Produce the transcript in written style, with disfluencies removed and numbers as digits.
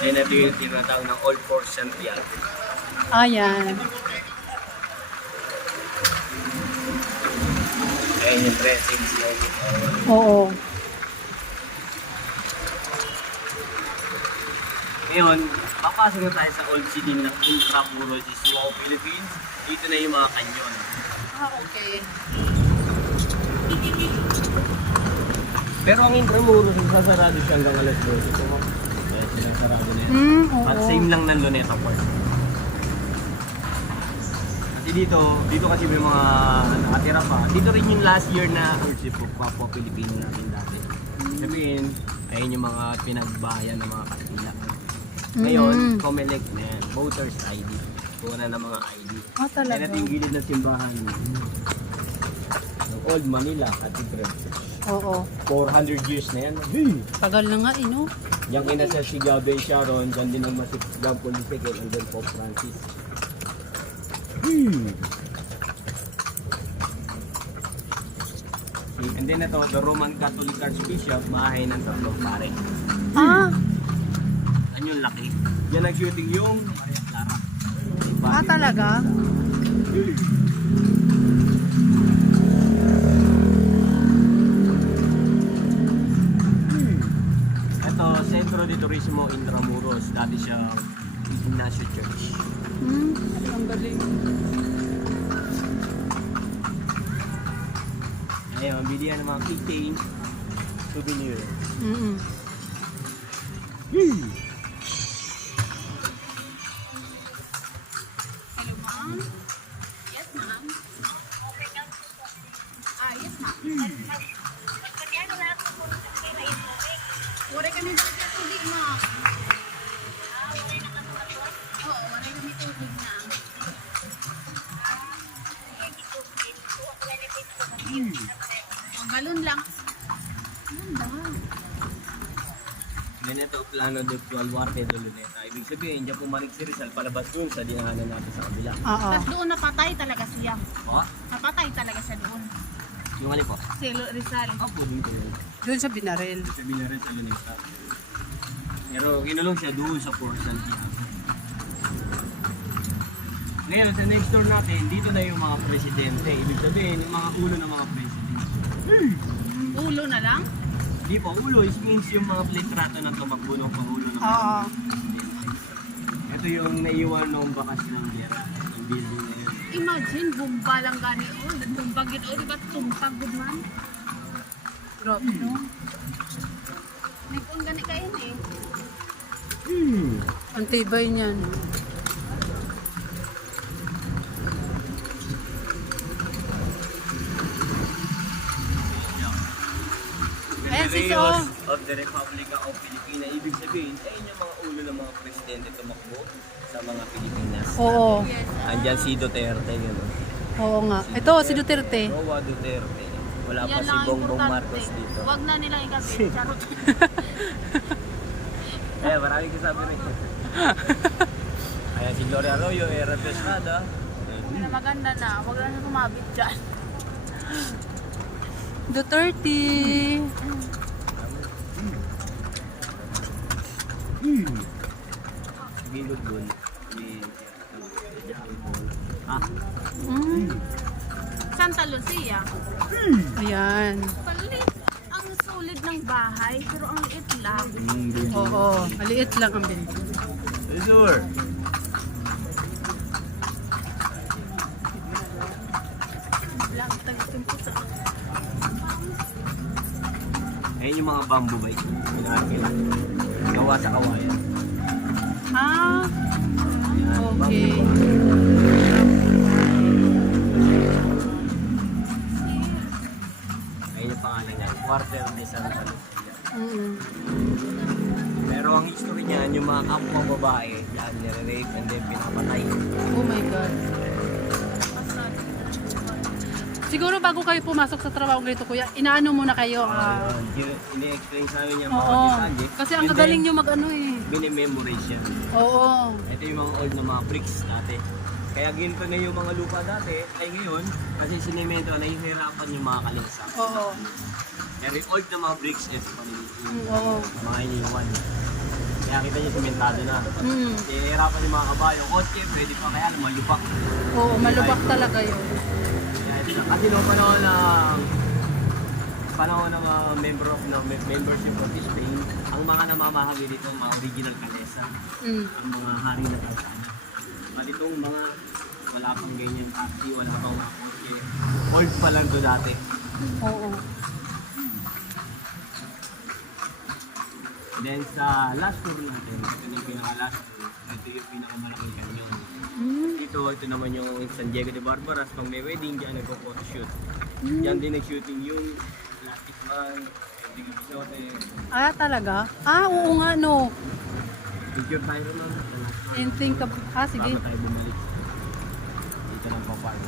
Ayun na yung tinatawag ng Old Fort Santiago. Ayan. Ayun yung dressing style. Oo. Ngayon, papasok na tayo sa Old City ng Intramuros, Wow, Philippines. Dito na yung mga kanyon. Okay. Pero ang Intramuros, sasarado siya hanggang alas 12. So, kaya sinasarado na yan. Oo. At same lang ng Luneta Park. Kasi dito kasi may mga nakatira pa. Dito rin yung last year na worship of Papua Pilipino natin dati. Sabihin, ayun yung mga pinagbahayan ng mga Kastila. Ngayon, Comelec na yan, voters ID. Kuha na ng mga ID. Ah, talaga? Yan natin yung gilid ng simbahan. Ng Old Manila at Tigre. Oo. 400 years na yan. Tagal na nga, no? Yang ina sa si Gabe Sharon, dyan din ang masip Gab Politique and then Pope Francis. And then ito, the Roman Catholic Archbishop, bahay ng tatlong pare. Ah, Ano yung laki? Yan ang shooting yung Maria Clara. talaga? Ito, Centro de Turismo Intramuros. Dati siya Ignacio Church. Ang galing. Ayun, bilihan ng mga keychain, souvenir. Hello, ma'am. Yes, ma'am. Yes, ma'am. Wala kami daw sa tubig, ma'am. Oo, wala kami tubig na. Ang galon lang. Ganito, plano de Duarte de Luneta. Ibig sabihin, diyan pumanig si Rizal palabas dun sa dinahanan natin sa kabila. Oo. Tapos doon napatay talaga siya. O, Napatay talaga siya doon. yung ali po. Si Rizal. Ako, dito yun. Doon sa Binarel. Sabi na rin sa Luneta. Pero kinulong siya doon sa Fort Santiago. Ngayon, sa next door natin, dito na yung mga presidente. Ibig sabihin, yung mga ulo ng mga presidente. Ulo na lang. Di po, ulo, it means yung mga litrato ng tumakbo ng pangulo ng mga Oo. presidente. Ito yung naiwan ng bakas ng gera, ng building na yun. Imagine, bumba lang gani. Oh, bumba gid. Oh, diba tumpag gud man? Grabe, no? Nagkung gani kayo eh. Ang tibay niyan. Ayan, sis, Reyes oh. of the Republic of Pilipinas. Ibig sabihin, ayun yung mga ulo ng mga presidente tumakbo sa mga Pilipinas. Oo. Andyan si Duterte, gano'n. Oo nga. Ito, si Duterte. Roa Duterte. Wala pa Yan si lang ang Bongbong importante. Marcos dito. Huwag na nila ikapit. Charot. Eh, maraming kasabi rin. Ayan si Gloria Arroyo, Era Estrada. Na maganda na. Huwag na siya kumabit dyan. Duterte. Bilog dun. Ah, Santa Lucia. Ayan. Palit. Ang solid ng bahay. Pero ang liit lang. Oo. Maliit lang ang building. sure. Lang tagtimpo sa Ayun yung mga bamboo bike. Pinakakila. Gawa sa kawayan. Ah, Yan, okay. bamboo bike. Ayun yung pangalan niya. Quarter de Santa Lucia. Pero ang history niyan, yung mga kapwa babae, yan, nire-rape and then pinapatay. Oh my God. Siguro bago kayo pumasok sa trabaho ganito, kuya, inaano muna kayo. Ini-explain sa amin yung mga Oo. detalye. Kasi ang And gagaling then, nyo mag-ano eh. Binememorize yan. Oo. Ito yung mga old na mga bricks dati. Kaya ginto na yung mga lupa dati, ay ngayon, kasi sinimento, nahihirapan yung mga kalingsa. Oo. Very old na mga bricks, ito pa rin. Oo. Mga iniwan. Kaya kita niyo simentado na. Mm. Hihirapan yung mga kabayo. Kotse, pwede pa kaya lumalubak. Oo, malubak talaga yun. Kaya ito, kasi noong panahon ng membership of this Spain, ang mga namamahagi dito, mga original kalesa, Mm. ang mga hari na kalesa. Itong mga wala pang ganyan taxi, wala pang mga kotse. Old pa lang to dati. Oo. Then sa last floor natin, ito yung pinaka-last floor, ito yung pinakamalaking canyon. Mm. Ito naman yung San Diego de Barbaras, pang may wedding, dyan nagpo-photoshoot. Diyan din nag-shooting yung Plastic Man, yung Digo Bisote. Ah, talaga? Ah, oo nga, no. Picture tayo rin nun. And think of... Ah, sige. Bago tayo bumalik. Dito lang pa parang.